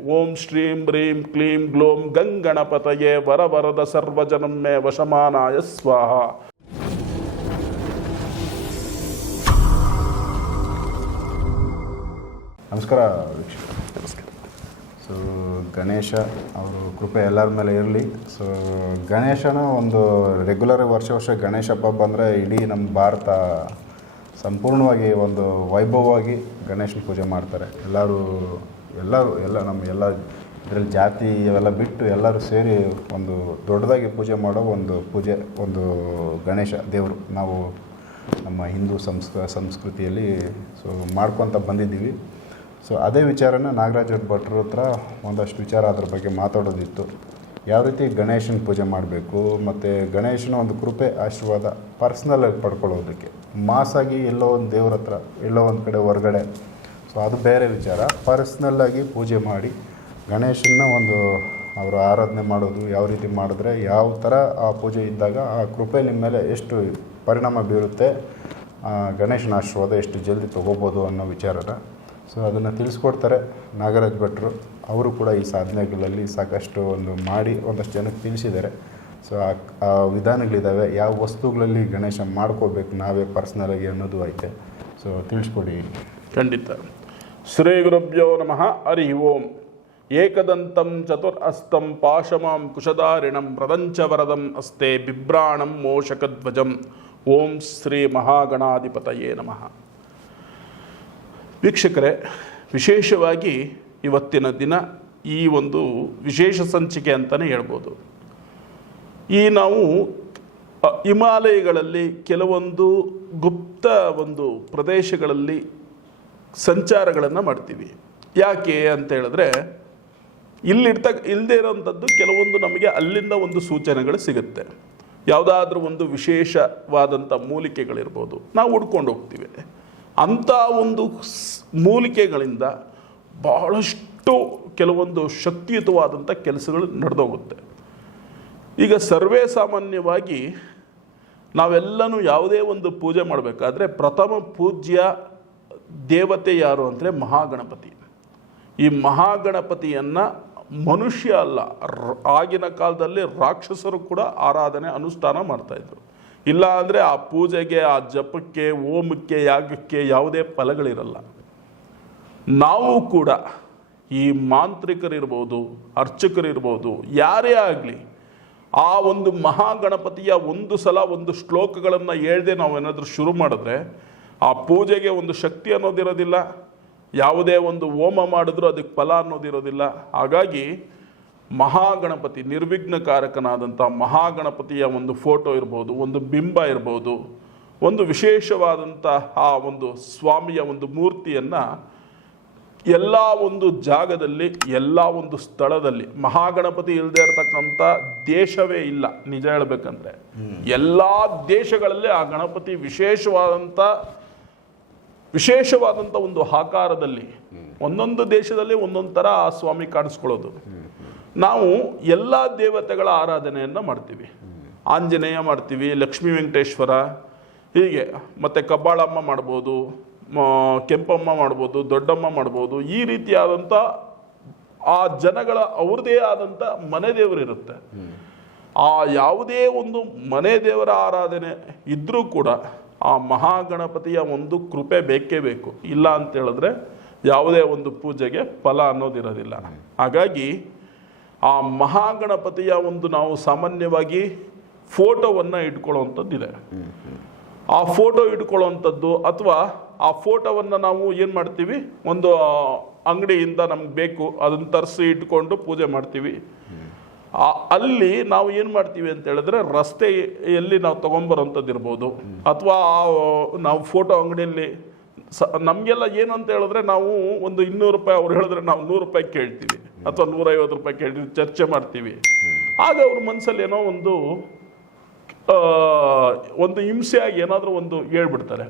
ಓಂ ಶ್ರೀಂ ಹ್ರೀಂ ಕ್ಲೀಂ ಗ್ಲೋಂ ಗಂಗಣಪತಯೇ ವರವರದ ಸರ್ವಜನಮ್ಮೆ ವಶಮಾನಾಯ ಸ್ವಾಹ. ನಮಸ್ಕಾರ ನಮಸ್ಕಾರ. ಸೊ ಗಣೇಶ ಅವರು ಕೃಪೆ ಎಲ್ಲರ ಮೇಲೆ ಇರಲಿ. ಸೊ ಗಣೇಶನ ಒಂದು ರೆಗ್ಯುಲರ್ ವರ್ಷ ವರ್ಷ ಗಣೇಶ ಹಬ್ಬ ಬಂದರೆ ಇಡೀ ನಮ್ಮ ಭಾರತ ಸಂಪೂರ್ಣವಾಗಿ ಒಂದು ವೈಭವವಾಗಿ ಗಣೇಶನ ಪೂಜೆ ಮಾಡ್ತಾರೆ. ಎಲ್ಲರೂ ಎಲ್ಲರೂ ಎಲ್ಲ ನಮ್ಮ ಎಲ್ಲ ಇದರಲ್ಲಿ ಜಾತಿ ಇವೆಲ್ಲ ಬಿಟ್ಟು ಎಲ್ಲರೂ ಸೇರಿ ಒಂದು ದೊಡ್ಡದಾಗಿ ಪೂಜೆ ಮಾಡೋ ಒಂದು ಪೂಜೆ, ಒಂದು ಗಣೇಶ ದೇವರು ನಾವು ನಮ್ಮ ಹಿಂದೂ ಸಂಸ್ಕ, ಸಂಸ್ಕೃತಿಯಲ್ಲಿ ಸೊ ಮಾಡ್ಕೊತ ಬಂದಿದ್ದೀವಿ. ಸೊ ಅದೇ ವಿಚಾರನ ನಾಗರಾಜ ಭಟ್ರ ಹತ್ರ ಒಂದಷ್ಟು ವಿಚಾರ ಅದ್ರ ಬಗ್ಗೆ ಮಾತಾಡೋದಿತ್ತು. ಯಾವ ರೀತಿ ಗಣೇಶನ ಪೂಜೆ ಮಾಡಬೇಕು, ಮತ್ತು ಗಣೇಶನ ಒಂದು ಕೃಪೆ, ಆಶೀರ್ವಾದ ಪರ್ಸ್ನಲಾಗಿ ಪಡ್ಕೊಳ್ಳೋದಕ್ಕೆ, ಮಾಸಾಗಿ ಎಲ್ಲೋ ಒಂದು ದೇವ್ರ ಹತ್ರ, ಎಲ್ಲೋ ಒಂದು ಕಡೆ ಹೊರಗಡೆ ಸೊ ಅದು ಬೇರೆ ವಿಚಾರ. ಪರ್ಸ್ನಲ್ಲಾಗಿ ಪೂಜೆ ಮಾಡಿ ಗಣೇಶನ ಒಂದು ಅವರು ಆರಾಧನೆ ಮಾಡೋದು ಯಾವ ರೀತಿ ಮಾಡಿದ್ರೆ ಯಾವ ಥರ ಆ ಪೂಜೆ ಇದ್ದಾಗ ಆ ಕೃಪೆ ನಿಮ್ಮ ಮೇಲೆ ಎಷ್ಟು ಪರಿಣಾಮ ಬೀರುತ್ತೆ ಗಣೇಶನ ಆಶೀರ್ವಾದ ಎಷ್ಟು ಜಲ್ದಿ ತೊಗೋಬೋದು ಅನ್ನೋ ವಿಚಾರನ. ಸೊ ಅದನ್ನು ತಿಳಿಸ್ಕೊಡ್ತಾರೆ ನಾಗರಾಜ್ ಭಟ್ರು. ಅವರು ಕೂಡ ಈ ಸಾಧನೆಗಳಲ್ಲಿ ಸಾಕಷ್ಟು ಒಂದು ಮಾಡಿ ಒಂದಷ್ಟು ಜನಕ್ಕೆ ತಿಳಿಸಿದ್ದಾರೆ. ಸೊ ಆ ಆ ವಿಧಾನಗಳಿದ್ದಾವೆ. ಯಾವ ವಸ್ತುಗಳಲ್ಲಿ ಗಣೇಶ ಮಾಡ್ಕೋಬೇಕು ನಾವೇ ಪರ್ಸ್ನಲಾಗಿ ಅನ್ನೋದು ಐತೆ. ಸೊ ತಿಳಿಸ್ಕೊಡಿ. ಖಂಡಿತ. ಶ್ರೀ ಗುರುಭ್ಯೋ ನಮಃ, ಹರಿ ಓಂ. ಏಕದಂತಂ ಚತುರ್ ಅಸ್ತಂ ಪಾಶಮಾಂ ಕುಶದಾರಿಣಂ ಪ್ರದಂಚ ವರದಂ ಅಸ್ತೆ ಬಿಭ್ರಾಣಂ ಮೋಷಕಧ್ವಜಂ. ಓಂ ಶ್ರೀ ಮಹಾಗಣಾಧಿಪತಯೇ ನಮಃ. ವೀಕ್ಷಕರೇ, ವಿಶೇಷವಾಗಿ ಇವತ್ತಿನ ದಿನ ಈ ಒಂದು ವಿಶೇಷ ಸಂಚಿಕೆ ಅಂತಲೇ ಹೇಳ್ಬೋದು. ಈ ನಾವು ಹಿಮಾಲಯಗಳಲ್ಲಿ ಕೆಲವೊಂದು ಗುಪ್ತ ಒಂದು ಪ್ರದೇಶಗಳಲ್ಲಿ ಸಂಚಾರಗಳನ್ನು ಮಾಡ್ತೀವಿ. ಯಾಕೆ ಅಂತ ಹೇಳಿದ್ರೆ, ಇಲ್ಲಿರ್ತ ಇಲ್ಲದೇ ಇರೋವಂಥದ್ದು ಕೆಲವೊಂದು ನಮಗೆ ಅಲ್ಲಿಂದ ಒಂದು ಸೂಚನೆಗಳು ಸಿಗುತ್ತೆ. ಯಾವುದಾದ್ರೂ ಒಂದು ವಿಶೇಷವಾದಂಥ ಮೂಲಿಕೆಗಳಿರ್ಬೋದು, ನಾವು ಹುಡ್ಕೊಂಡು ಹೋಗ್ತೀವಿ. ಅಂಥ ಒಂದು ಮೂಲಿಕೆಗಳಿಂದ ಬಹಳಷ್ಟು ಕೆಲವೊಂದು ಶಕ್ತಿಯುತವಾದಂಥ ಕೆಲಸಗಳು ನಡೆದೋಗುತ್ತೆ. ಈಗ ಸರ್ವೇ ಸಾಮಾನ್ಯವಾಗಿ ನಾವೆಲ್ಲನೂ ಯಾವುದೇ ಒಂದು ಪೂಜೆ ಮಾಡಬೇಕಾದ್ರೆ ಪ್ರಥಮ ಪೂಜ್ಯ ದೇವತೆ ಯಾರು ಅಂದರೆ ಮಹಾಗಣಪತಿ. ಈ ಮಹಾಗಣಪತಿಯನ್ನು ಮನುಷ್ಯ ಅಲ್ಲ ಆಗಿನ ಕಾಲದಲ್ಲಿ ರಾಕ್ಷಸರು ಕೂಡ ಆರಾಧನೆ, ಅನುಷ್ಠಾನ ಮಾಡ್ತಾಯಿದ್ರು ಇಲ್ಲ ಅಂದರೆ ಆ ಪೂಜೆಗೆ, ಆ ಜಪಕ್ಕೆ ಓಮಕ್ಕೆ ಯಾಗಕ್ಕೆ ಯಾವುದೇ ಫಲಗಳಿರಲ್ಲ. ನಾವು ಕೂಡ ಈ ಮಾಂತ್ರಿಕರಿರ್ಬೋದು, ಅರ್ಚಕರಿರ್ಬೋದು, ಯಾರೇ ಆಗಲಿ, ಆ ಒಂದು ಮಹಾಗಣಪತಿಯ ಒಂದು ಸಲ ಒಂದು ಶ್ಲೋಕಗಳನ್ನು ಹೇಳ್ದೆ ನಾವು ಏನಾದರೂ ಶುರು ಮಾಡಿದ್ರೆ ಆ ಪೂಜೆಗೆ ಒಂದು ಶಕ್ತಿ ಅನ್ನೋದಿರೋದಿಲ್ಲ. ಯಾವುದೇ ಒಂದು ಹೋಮ ಮಾಡಿದ್ರೂ ಅದಕ್ಕೆ ಫಲ ಅನ್ನೋದಿರೋದಿಲ್ಲ. ಹಾಗಾಗಿ ಮಹಾಗಣಪತಿ ನಿರ್ವಿಘ್ನಕಾರಕನಾದಂಥ ಮಹಾಗಣಪತಿಯ ಒಂದು ಫೋಟೋ ಇರ್ಬೋದು ಒಂದು ಬಿಂಬ ಇರ್ಬೋದು ಒಂದು ವಿಶೇಷವಾದಂಥ ಆ ಒಂದು ಸ್ವಾಮಿಯ ಒಂದು ಮೂರ್ತಿಯನ್ನು ಎಲ್ಲ ಒಂದು ಜಾಗದಲ್ಲಿ ಎಲ್ಲ ಒಂದು ಸ್ಥಳದಲ್ಲಿ ಮಹಾಗಣಪತಿ ಇಲ್ಲದೆ ಇರತಕ್ಕಂಥ ದೇಶವೇ ಇಲ್ಲ ನಿಜ ಹೇಳ್ಬೇಕಂದ್ರೆ. ಎಲ್ಲ ದೇಶಗಳಲ್ಲಿ ಆ ಗಣಪತಿ ವಿಶೇಷವಾದಂಥ ವಿಶೇಷವಾದಂಥ ಒಂದು ಆಕಾರದಲ್ಲಿ ಒಂದೊಂದು ದೇಶದಲ್ಲಿ ಒಂದೊಂದು ಥರ ಆ ಸ್ವಾಮಿ ಕಾಣಿಸ್ಕೊಳ್ಳೋದು. ನಾವು ಎಲ್ಲ ದೇವತೆಗಳ ಆರಾಧನೆಯನ್ನು ಮಾಡ್ತೀವಿ. ಆಂಜನೇಯ ಮಾಡ್ತೀವಿ, ಲಕ್ಷ್ಮೀ ವೆಂಕಟೇಶ್ವರ, ಹೀಗೆ ಮತ್ತು ಕಬ್ಬಾಳಮ್ಮ ಮಾಡ್ಬೋದು ಕೆಂಪಮ್ಮ ಮಾಡ್ಬೋದು, ದೊಡ್ಡಮ್ಮ ಮಾಡ್ಬೋದು, ಈ ರೀತಿಯಾದಂಥ ಆ ಜನಗಳ ಅವ್ರದ್ದೇ ಆದಂಥ ಮನೆ ದೇವರಿರುತ್ತೆ ಆ ಯಾವುದೇ ಒಂದು ಮನೆ ದೇವರ ಆರಾಧನೆ ಇದ್ದರೂ ಕೂಡ ಆ ಮಹಾಗಣಪತಿಯ ಒಂದು ಕೃಪೆ ಬೇಕೇ ಬೇಕು. ಇಲ್ಲ ಅಂತ ಹೇಳಿದ್ರೆ ಯಾವುದೇ ಒಂದು ಪೂಜೆಗೆ ಫಲ ಅನ್ನೋದಿರೋದಿಲ್ಲ. ಹಾಗಾಗಿ ಆ ಮಹಾಗಣಪತಿಯ ಒಂದು ನಾವು ಸಾಮಾನ್ಯವಾಗಿ ಫೋಟೋವನ್ನು ಇಟ್ಕೊಳ್ಳೋವಂಥದ್ದಿದೆ. ಆ ಫೋಟೋ ಇಟ್ಕೊಳ್ಳೋವಂಥದ್ದು ಅಥವಾ ಆ ಫೋಟೋವನ್ನು ನಾವು ಏನು ಮಾಡ್ತೀವಿ? ಒಂದು ಅಂಗಡಿಯಿಂದ ನಮ್ಗೆ ಬೇಕು. ಅದನ್ನು ತರಿಸಿ ಇಟ್ಕೊಂಡು ಪೂಜೆ ಮಾಡ್ತೀವಿ. ಅಲ್ಲಿ ನಾವು ಏನು ಮಾಡ್ತೀವಿ ಅಂತ ಹೇಳಿದ್ರೆ ರಸ್ತೆಯಲ್ಲಿ ನಾವು ತೊಗೊಂಬರೋಂಥದ್ದು ಇರ್ಬೋದು. ಅಥವಾ ನಾವು ಫೋಟೋ ಅಂಗಡಿಯಲ್ಲಿ ಸ ನಮಗೆಲ್ಲ ಏನು ಅಂತ ಹೇಳಿದ್ರೆ ನಾವು ಒಂದು ಇನ್ನೂರು ರೂಪಾಯಿ ಅವ್ರು ಹೇಳಿದ್ರೆ ನಾವು ನೂರು ರೂಪಾಯಿ ಕೇಳ್ತೀವಿ. ಅಥವಾ ನೂರೈವತ್ತು ರೂಪಾಯಿ ಕೇಳ್ತೀವಿ ಚರ್ಚೆ ಮಾಡ್ತೀವಿ. ಆಗ ಅವ್ರ ಮನಸ್ಸಲ್ಲಿ ಏನೋ ಒಂದು ಆ, ಒಂದು ಹಿಂಸೆಯಾಗಿ ಏನಾದರೂ ಒಂದು ಹೇಳ್ಬಿಡ್ತಾರೆ.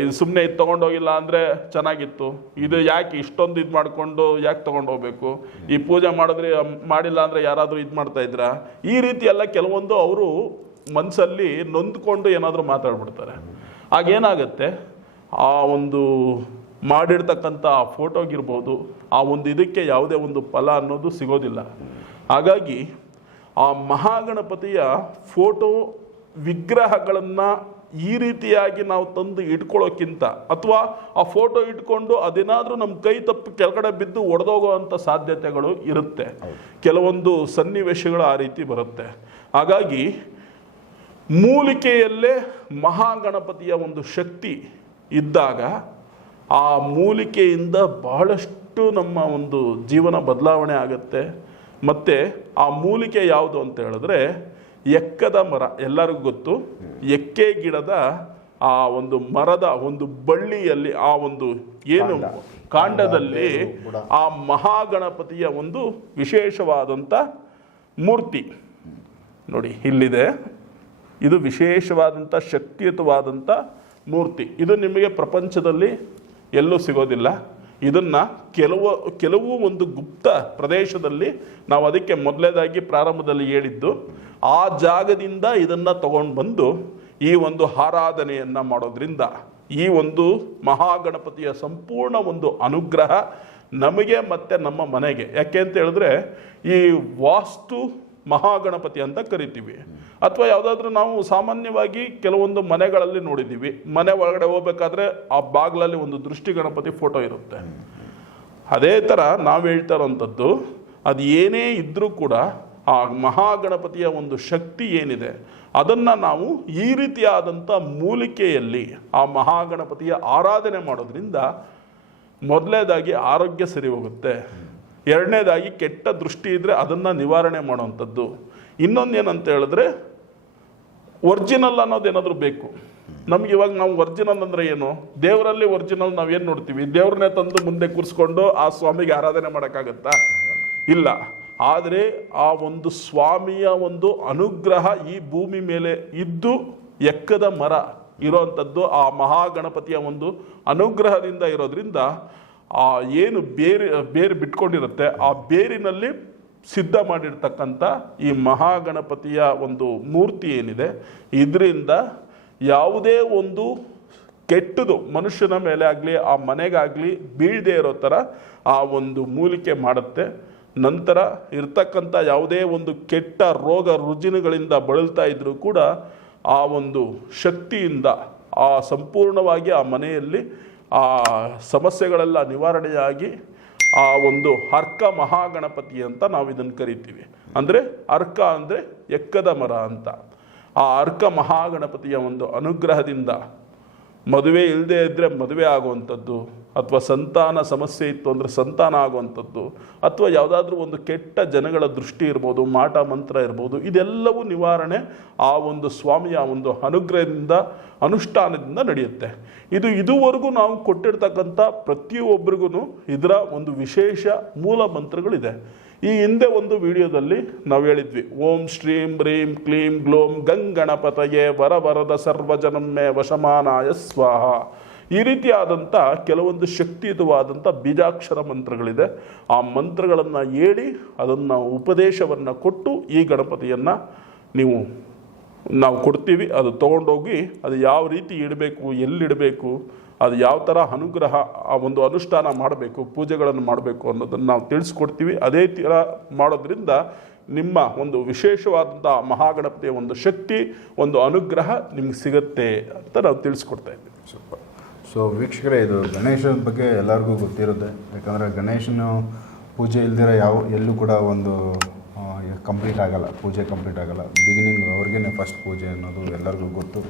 ಇದು ಸುಮ್ಮನೆ ಇದು ತೊಗೊಂಡೋಗಿಲ್ಲ ಅಂದರೆ ಚೆನ್ನಾಗಿತ್ತು. ಇದು ಯಾಕೆ ಇಷ್ಟೊಂದು ಇದು ಮಾಡಿಕೊಂಡು ಯಾಕೆ ತೊಗೊಂಡೋಗ್ಬೇಕು? ಈ ಪೂಜೆ ಮಾಡಿದ್ರೆ ಮಾಡಿಲ್ಲ ಅಂದರೆ ಯಾರಾದರೂ ಇದು ಮಾಡ್ತಾ ಇದ್ರಾ? ಈ ರೀತಿ ಎಲ್ಲ ಕೆಲವೊಂದು ಅವರು ಮನಸ್ಸಲ್ಲಿ ನೊಂದ್ಕೊಂಡು ಏನಾದರೂ ಮಾತಾಡ್ಬಿಡ್ತಾರೆ. ಆಗೇನಾಗತ್ತೆ ಆ ಒಂದು ಮಾಡಿರ್ತಕ್ಕಂಥ ಆ ಫೋಟೋಗಿರ್ಬೋದು ಆ ಒಂದು ಇದಕ್ಕೆ ಯಾವುದೇ ಒಂದು ಫಲ ಅನ್ನೋದು ಸಿಗೋದಿಲ್ಲ. ಹಾಗಾಗಿ ಆ ಮಹಾಗಣಪತಿಯ ಫೋಟೋ ವಿಗ್ರಹಗಳನ್ನು ಈ ರೀತಿಯಾಗಿ ನಾವು ತಂದು ಇಟ್ಕೊಳ್ಳೋಕ್ಕಿಂತ ಅಥವಾ ಆ ಫೋಟೋ ಇಟ್ಕೊಂಡು ಅದೇನಾದರೂ ನಮ್ಮ ಕೈ ತಪ್ಪಿ ಕೆಳಗಡೆ ಬಿದ್ದು ಒಡೆದೋಗುವಂಥ ಸಾಧ್ಯತೆಗಳು ಇರುತ್ತೆ. ಕೆಲವೊಂದು ಸನ್ನಿವೇಶಗಳು ಆ ರೀತಿ ಬರುತ್ತೆ. ಹಾಗಾಗಿ ಮೂಲಿಕೆಯಲ್ಲೇ ಮಹಾಗಣಪತಿಯ ಒಂದು ಶಕ್ತಿ ಇದ್ದಾಗ ಆ ಮೂಲಿಕೆಯಿಂದ ಬಹಳಷ್ಟು ನಮ್ಮ ಒಂದು ಜೀವನ ಬದಲಾವಣೆ ಆಗುತ್ತೆ. ಮತ್ತು ಆ ಮೂಲಿಕೆ ಯಾವುದು ಅಂತ ಹೇಳಿದ್ರೆ ಎಕ್ಕದ ಮರ ಎಲ್ಲರಿಗೂ ಗೊತ್ತು? ಎಕ್ಕೆ ಗಿಡದ ಆ ಒಂದು ಮರದ ಒಂದು ಬಳ್ಳಿಯಲ್ಲಿ ಆ ಒಂದು ಏನು ಕಾಂಡದಲ್ಲಿ ಆ ಮಹಾಗಣಪತಿಯ ಒಂದು ವಿಶೇಷವಾದಂಥ ಮೂರ್ತಿ. ನೋಡಿ ಇಲ್ಲಿದೆ. ಇದು ವಿಶೇಷವಾದಂಥ ಶಕ್ತಿಯುತವಾದಂಥ ಮೂರ್ತಿ. ಇದು ನಿಮಗೆ ಪ್ರಪಂಚದಲ್ಲಿ ಎಲ್ಲೂ ಸಿಗೋದಿಲ್ಲ. ಇದನ್ನ ಕೆಲವು ಕೆಲವು ಒಂದು ಗುಪ್ತ ಪ್ರದೇಶದಲ್ಲಿ ನಾವು ಅದಕ್ಕೆ ಮೊದಲೇದಾಗಿ ಪ್ರಾರಂಭದಲ್ಲಿ ಹೇಳಿದ್ದು, ಆ ಜಾಗದಿಂದ ಇದನ್ನು ತಗೊಂಡು ಬಂದು ಈ ಒಂದು ಆರಾಧನೆಯನ್ನು ಮಾಡೋದ್ರಿಂದ ಈ ಒಂದು ಮಹಾಗಣಪತಿಯ ಸಂಪೂರ್ಣ ಒಂದು ಅನುಗ್ರಹ ನಮಗೆ ಮತ್ತು ನಮ್ಮ ಮನೆಗೆ. ಯಾಕೆ ಅಂತ ಹೇಳಿದ್ರೆ, ಈ ವಾಸ್ತು ಮಹಾಗಣಪತಿ ಅಂತ ಕರಿತೀವಿ. ಅಥವಾ ಯಾವುದಾದ್ರೂ ನಾವು ಸಾಮಾನ್ಯವಾಗಿ ಕೆಲವೊಂದು ಮನೆಗಳಲ್ಲಿ ನೋಡಿದ್ದೀವಿ. ಮನೆ ಒಳಗಡೆ ಹೋಗ್ಬೇಕಾದ್ರೆ ಆ ಬಾಗ್ಲಲ್ಲಿ ಒಂದು ದೃಷ್ಟಿ ಗಣಪತಿ ಫೋಟೋ ಇರುತ್ತೆ. ಅದೇ ಥರ ನಾವು ಹೇಳ್ತಾ ಇರೋವಂಥದ್ದು ಅದು ಏನೇ ಇದ್ದರೂ ಕೂಡ ಆ ಮಹಾಗಣಪತಿಯ ಒಂದು ಶಕ್ತಿ ಏನಿದೆ, ಅದನ್ನು ನಾವು ಈ ರೀತಿಯಾದಂಥ ಮೂಲಿಕೆಯಲ್ಲಿ ಆ ಮಹಾಗಣಪತಿಯ ಆರಾಧನೆ ಮಾಡೋದ್ರಿಂದ ಮೊದಲೇದಾಗಿ ಆರೋಗ್ಯ ಸರಿ ಹೋಗುತ್ತೆ. ಎರಡನೇದಾಗಿ ಕೆಟ್ಟ ದೃಷ್ಟಿ ಇದ್ದರೆ ಅದನ್ನು ನಿವಾರಣೆ ಮಾಡುವಂಥದ್ದು. ಇನ್ನೊಂದು ಏನಂತ ಹೇಳಿದ್ರೆ, ಒರ್ಜಿನಲ್ ಅನ್ನೋದೇನಾದರೂ ಬೇಕು. ನಮ್ಗೆ ಇವಾಗ ನಾವು ಒರ್ಜಿನಲ್ ಅಂದರೆ ಏನು? ದೇವರಲ್ಲಿ ಒರ್ಜಿನಲ್ ಏನು ನೋಡ್ತೀವಿ? ದೇವ್ರನ್ನೇ ತಂದು ಮುಂದೆ ಕೂರಿಸ್ಕೊಂಡು ಆ ಸ್ವಾಮಿಗೆ ಆರಾಧನೆ ಮಾಡೋಕ್ಕಾಗತ್ತಾ? ಇಲ್ಲ. ಆದರೆ ಆ ಒಂದು ಸ್ವಾಮಿಯ ಒಂದು ಅನುಗ್ರಹ ಈ ಭೂಮಿ ಮೇಲೆ ಇದ್ದು ಎಕ್ಕದ ಮರ ಇರೋವಂಥದ್ದು ಆ ಮಹಾಗಣಪತಿಯ ಒಂದು ಅನುಗ್ರಹದಿಂದ ಇರೋದ್ರಿಂದ ಆ ಏನು ಬೇರೆ, ಬೇರು ಬಿಟ್ಕೊಂಡಿರುತ್ತೆ, ಆ ಬೇರಿನಲ್ಲಿ ಸಿದ್ಧ ಮಾಡಿರ್ತಕ್ಕಂಥ ಈ ಮಹಾಗಣಪತಿಯ ಒಂದು ಮೂರ್ತಿ ಏನಿದೆ, ಇದರಿಂದ ಯಾವುದೇ ಒಂದು ಕೆಟ್ಟದು ಮನುಷ್ಯನ ಮೇಲೆ ಆಗಲಿ, ಆ ಮನೆಗಾಗಲಿ ಬೀಳದೇ ಇರೋ ಥರ ಆ ಒಂದು ಮೂಲಿಕೆ ಮಾಡುತ್ತೆ. ನಂತರ ಇರ್ತಕ್ಕಂಥ ಯಾವುದೇ ಒಂದು ಕೆಟ್ಟ ರೋಗ ರುಜಿನಗಳಿಂದ ಬಳಲ್ತಾ ಇದ್ದರೂ ಕೂಡ ಆ ಒಂದು ಶಕ್ತಿಯಿಂದ, ಆ ಸಂಪೂರ್ಣವಾಗಿ ಆ ಮನೆಯಲ್ಲಿ ಆ ಸಮಸ್ಯೆಗಳೆಲ್ಲ ನಿವಾರಣೆಯಾಗಿ ಆ ಒಂದು ಅರ್ಕ ಮಹಾಗಣಪತಿ ಅಂತ ನಾವು ಇದನ್ನು ಕರಿತೀವಿ. ಅಂದರೆ ಅರ್ಕ ಅಂದರೆ ಎಕ್ಕದ ಮರ ಅಂತ. ಆ ಅರ್ಕ ಮಹಾಗಣಪತಿಯ ಒಂದು ಅನುಗ್ರಹದಿಂದ ಮದುವೆ ಇಲ್ಲದೆ ಇದ್ದರೆ ಮದುವೆ ಆಗುವಂಥದ್ದು. ಅಥವಾ ಸಂತಾನ ಸಮಸ್ಯೆ ಇತ್ತು ಅಂದರೆ ಸಂತಾನ ಆಗುವಂಥದ್ದು, ಅಥವಾ ಯಾವುದಾದ್ರೂ ಒಂದು ಕೆಟ್ಟ ಜನಗಳ ದೃಷ್ಟಿ ಇರ್ಬೋದು, ಮಾಟ ಮಂತ್ರ ಇರ್ಬೋದು, ಇದೆಲ್ಲವೂ ನಿವಾರಣೆ ಆ ಒಂದು ಸ್ವಾಮಿಯ ಒಂದು ಅನುಗ್ರಹದಿಂದ, ಅನುಷ್ಠಾನದಿಂದ ನಡೆಯುತ್ತೆ. ಇದು ಇದುವರೆಗೂ ನಾವು ಕೊಟ್ಟಿರ್ತಕ್ಕಂಥ ಪ್ರತಿಯೊಬ್ಬರಿಗೂ ಇದರ ಒಂದು ವಿಶೇಷ ಮೂಲ ಮಂತ್ರಗಳಿದೆ. ಈ ಹಿಂದೆ ಒಂದು ವಿಡಿಯೋದಲ್ಲಿ ನಾವು ಹೇಳಿದ್ವಿ, ಓಂ ಶ್ರೀಂ ಬ್ರೀಂ ಕ್ಲೀಂ ಗ್ಲೋಂ ಗಂಗಣಪತಯೇ ವರವರದ ಸರ್ವಜನಮ್ಮೆ ವಶಮಾನಾಯ ಸ್ವಾಹ. ಈ ರೀತಿಯಾದಂಥ ಕೆಲವೊಂದು ಶಕ್ತಿಯುತವಾದಂಥ ಬೀಜಾಕ್ಷರ ಮಂತ್ರಗಳಿದೆ. ಆ ಮಂತ್ರಗಳನ್ನು ಹೇಳಿ ಅದನ್ನು ಉಪದೇಶವನ್ನು ಕೊಟ್ಟು ಈ ಗಣಪತಿಯನ್ನು ನೀವು, ನಾವು ಕೊಡ್ತೀವಿ. ಅದು ತೊಗೊಂಡೋಗಿ ಅದು ಯಾವ ರೀತಿ ಇಡಬೇಕು, ಎಲ್ಲಿಡಬೇಕು, ಅದು ಯಾವ ಥರ ಅನುಗ್ರಹ, ಆ ಒಂದು ಅನುಷ್ಠಾನ ಮಾಡಬೇಕು, ಪೂಜೆಗಳನ್ನು ಮಾಡಬೇಕು ಅನ್ನೋದನ್ನು ನಾವು ತಿಳಿಸ್ಕೊಡ್ತೀವಿ. ಅದೇ ಥರ ಮಾಡೋದ್ರಿಂದ ನಿಮ್ಮ ಒಂದು ವಿಶೇಷವಾದಂಥ ಮಹಾಗಣಪತಿಯ ಒಂದು ಶಕ್ತಿ, ಒಂದು ಅನುಗ್ರಹ ನಿಮ್ಗೆ ಸಿಗುತ್ತೆ ಅಂತ ನಾವು ತಿಳಿಸ್ಕೊಡ್ತಾ ಇದ್ದೀವಿ. ಸೂಪರ್. ಸೊ ವೀಕ್ಷಕರೇ, ಇದು ಗಣೇಶನ ಬಗ್ಗೆ ಎಲ್ಲರಿಗೂ ಗೊತ್ತಿರುತ್ತೆ. ಯಾಕಂದರೆ ಗಣೇಶನ ಪೂಜೆ ಇಲ್ದಿರೋ ಯಾವ, ಎಲ್ಲೂ ಕೂಡ ಒಂದು ಕಂಪ್ಲೀಟ್ ಆಗಲ್ಲ. ಪೂಜೆ ಕಂಪ್ಲೀಟ್ ಆಗಲ್ಲ. ಬಿಗಿನಿಂಗ್ ಅವ್ರಿಗೇ ಫಸ್ಟ್ ಪೂಜೆ ಅನ್ನೋದು ಎಲ್ಲರಿಗೂ ಗೊತ್ತು.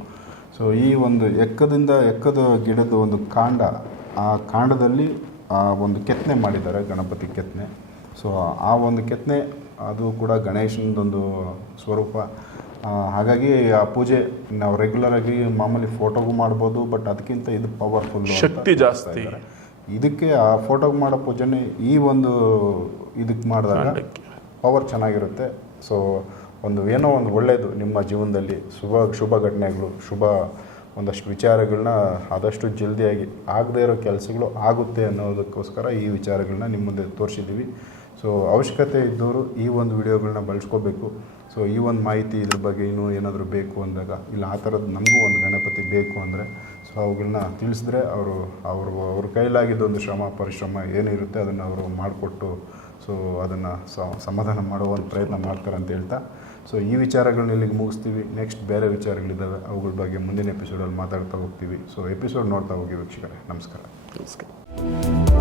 ಸೊ ಈ ಒಂದು ಎಕ್ಕದಿಂದ ಎಕ್ಕದ ಗಿಡದ ಒಂದು ಕಾಂಡ, ಆ ಕಾಂಡದಲ್ಲಿ, ಆ ಒಂದು ಕೆತ್ತನೆ ಮಾಡಿದ್ದಾರೆ, ಗಣಪತಿ ಕೆತ್ತನೆ. ಸೊ ಆ ಒಂದು ಕೆತ್ತನೆ, ಅದು ಕೂಡ ಗಣೇಶನದೊಂದು ಸ್ವರೂಪ. ಹಾಗಾಗಿ ಆ ಪೂಜೆ ನಾವು ರೆಗ್ಯುಲರ್ ಆಗಿ ಮಾಮೂಲಿ ಫೋಟೋಗೂ ಮಾಡ್ಬೋದು ಬಟ್ ಅದಕ್ಕಿಂತ ಇದು ಪವರ್ಫುಲ್ ಶಕ್ತಿ ಜಾಸ್ತಿ. ಇದಕ್ಕೆ ಆ ಫೋಟೋಗೆ ಮಾಡೋ ಪೂಜೆನೇ ಈ ಒಂದು ಇದಕ್ಕೆ ಮಾಡಿದಾಗ ಪವರ್ ಚೆನ್ನಾಗಿರುತ್ತೆ. ಸೊ ಒಂದು ಏನೋ ಒಂದು ಒಳ್ಳೆಯದು ನಿಮ್ಮ ಜೀವನದಲ್ಲಿ ಶುಭ ಶುಭ ಘಟನೆಗಳು ಶುಭ ಒಂದಷ್ಟು ವಿಚಾರಗಳನ್ನ ಆದಷ್ಟು ಜಲ್ದಿಯಾಗಿ ಆಗದೇ ಇರೋ ಕೆಲಸಗಳು ಆಗುತ್ತೆ ಅನ್ನೋದಕ್ಕೋಸ್ಕರ ಈ ವಿಚಾರಗಳನ್ನ ನಿಮ್ಮ ಮುಂದೆ ತೋರಿಸಿದ್ದೀವಿ. ಸೊ ಅವಶ್ಯಕತೆ ಇದ್ದವರು ಈ ಒಂದು ವಿಡಿಯೋಗಳನ್ನ ಬಳಸ್ಕೋಬೇಕು. ಸೊ ಈ ಒಂದು ಮಾಹಿತಿ ಇದ್ರ ಬಗ್ಗೆ ಇನ್ನೂ ಏನಾದರೂ ಬೇಕು ಅಂದಾಗ, ಇಲ್ಲ ಆ ಥರದ್ದು ನಮಗೂ ಒಂದು ಗಣಪತಿ ಬೇಕು ಅಂದರೆ, ಸೊ ಅವುಗಳನ್ನ ತಿಳಿಸಿದ್ರೆ ಅವರು ಅವರು, ಅವ್ರ ಕೈಲಾಗಿದ್ದೊಂದು ಶ್ರಮ, ಪರಿಶ್ರಮ ಏನಿರುತ್ತೆ ಅದನ್ನು ಅವರು ಮಾಡಿಕೊಟ್ಟು, ಸೊ, ಅದನ್ನು ಸಮಾಧಾನ ಮಾಡೋ ಒಂದು ಪ್ರಯತ್ನ ಮಾಡ್ತಾರೆ ಅಂತ ಹೇಳ್ತಾ. ಸೊ ಈ ವಿಚಾರಗಳನ್ನ ಇಲ್ಲಿಗೆ ಮುಗಿಸ್ತೀವಿ. ನೆಕ್ಸ್ಟ್ ಬೇರೆ ವಿಚಾರಗಳಿದ್ದಾವೆ ಅವುಗಳ ಬಗ್ಗೆ ಮುಂದಿನ ಎಪಿಸೋಡಲ್ಲಿ ಮಾತಾಡ್ತಾ ಹೋಗ್ತೀವಿ. ಸೊ ಎಪಿಸೋಡ್ ನೋಡ್ತಾ ಹೋಗಿ ವೀಕ್ಷಕರೇ. ನಮಸ್ಕಾರ. ನಮಸ್ಕಾರ.